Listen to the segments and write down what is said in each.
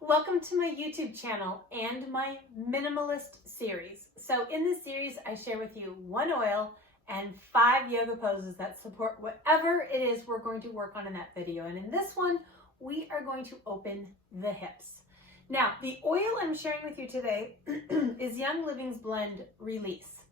Welcome to my YouTube channel and my minimalist series. So in this series, I share with you one oil and 5 yoga poses that support whatever it is we're going to work on in that video. And in this one, we are going to open the hips. Now, the oil I'm sharing with you today is Young Living's Blend Release.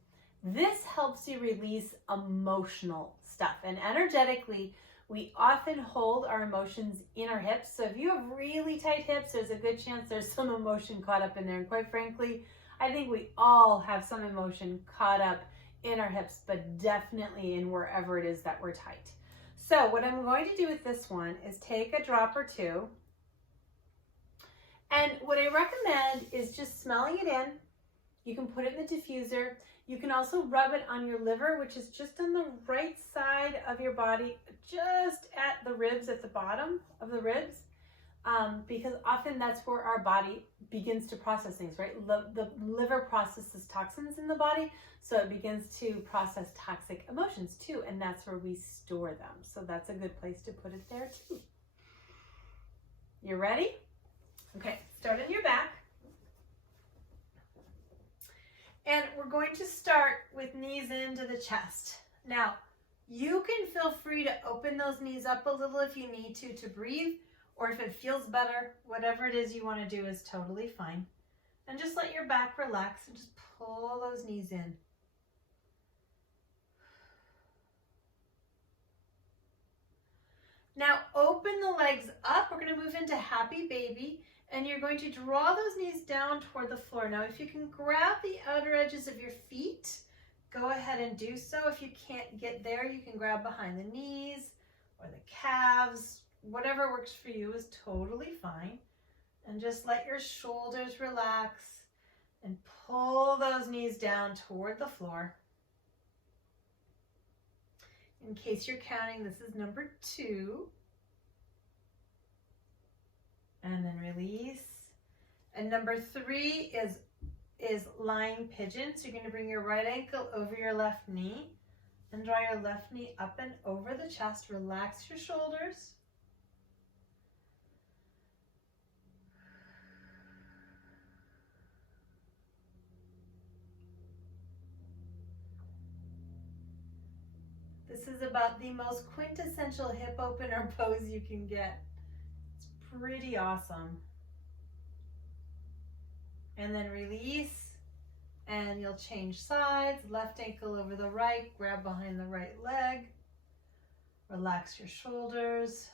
This helps you release emotional stuff, and energetically, we often hold our emotions in our hips. So if you have really tight hips, there's a good chance there's some emotion caught up in there. And quite frankly, I think we all have some emotion caught up in our hips, but definitely in wherever it is that we're tight. So what I'm going to do with this one is take a drop or two. And what I recommend is just smelling it in. You can put it in the diffuser. You can also rub it on your liver, which is just on the right side of your body, just at the ribs, at the bottom of the ribs, because often that's where our body begins to process things, right? The liver processes toxins in the body, so it begins to process toxic emotions too, and that's where we store them. So that's a good place to put it there too. You ready? Okay, start on your back. And we're going to start with knees into the chest. Now, you can feel free to open those knees up a little if you need to breathe, or if it feels better, whatever it is you want to do is totally fine. And just let your back relax and just pull those knees in. Now, open the legs up. We're going to move into Happy Baby. And you're going to draw those knees down toward the floor. Now, if you can grab the outer edges of your feet, go ahead and do so. If you can't get there, you can grab behind the knees or the calves. Whatever works for you is totally fine. And just let your shoulders relax and pull those knees down toward the floor. In case you're counting, this is number 2. And then release. And number 3 is lying pigeon. So you're going to bring your right ankle over your left knee and draw your left knee up and over the chest. Relax your shoulders. This is about the most quintessential hip opener pose you can get. Pretty awesome. And then release, and you'll change sides. Left ankle over the right, grab behind the right leg. Relax your shoulders.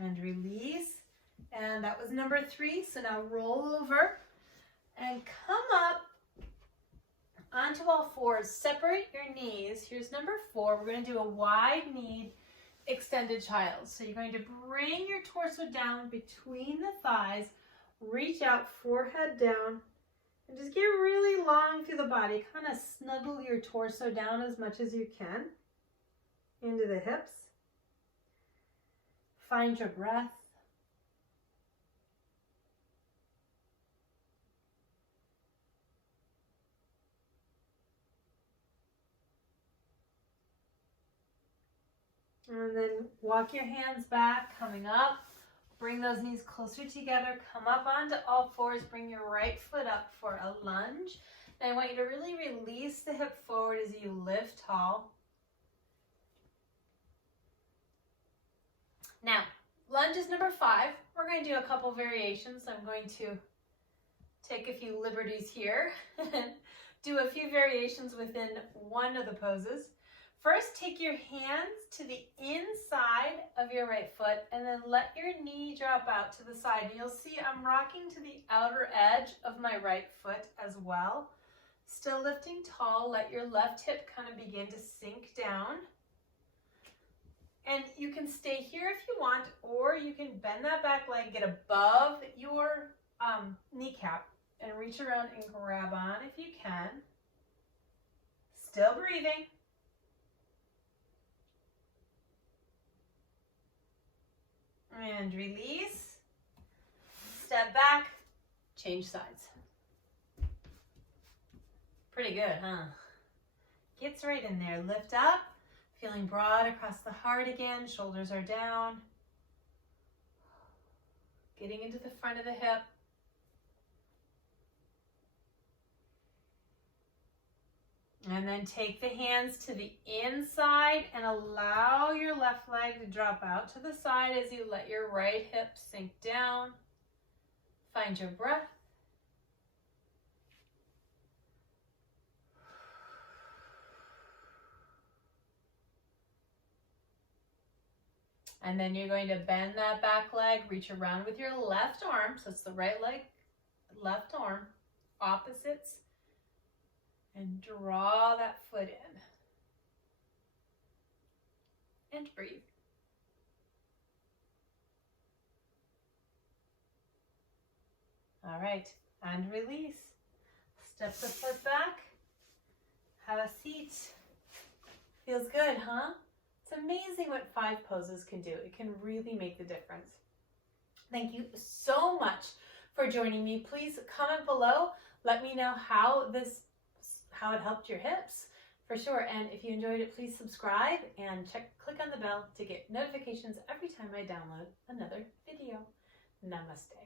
And release. And that was number 3. So now roll over and come up onto all fours. Separate your knees. Here's number 4. We're going to do a wide-kneed extended child. So you're going to bring your torso down between the thighs, reach out, forehead down, and just get really long through the body. Kind of snuggle your torso down as much as you can into the hips. Find your breath. And then walk your hands back, coming up. Bring those knees closer together. Come up onto all fours. Bring your right foot up for a lunge. And I want you to really release the hip forward as you lift tall. Now, lunge is number 5. We're going to do a couple variations. I'm going to take a few liberties here and do a few variations within one of the poses. First, take your hands to the inside of your right foot and then let your knee drop out to the side. And you'll see I'm rocking to the outer edge of my right foot as well. Still lifting tall. Let your left hip kind of begin to sink down. And you can stay here if you want, or you can bend that back leg, get above your kneecap, and reach around and grab on if you can. Still breathing. And release. Step back, change sides. Pretty good, huh? Gets right in there. Lift up, feeling broad across the heart again. Shoulders are down. Getting into the front of the hip. And then take the hands to the inside and allow your left leg to drop out to the side as you let your right hip sink down. Find your breath. And then you're going to bend that back leg, reach around with your left arm. So it's the right leg, left arm, opposites. And draw that foot in. And breathe. All right, and release. Step the foot back. Have a seat. Feels good, huh? It's amazing what 5 poses can do. It can really make the difference. Thank you so much for joining me. Please comment below. Let me know how it helped your hips for sure. And if you enjoyed it, please subscribe and click on the bell to get notifications every time I download another video. Namaste.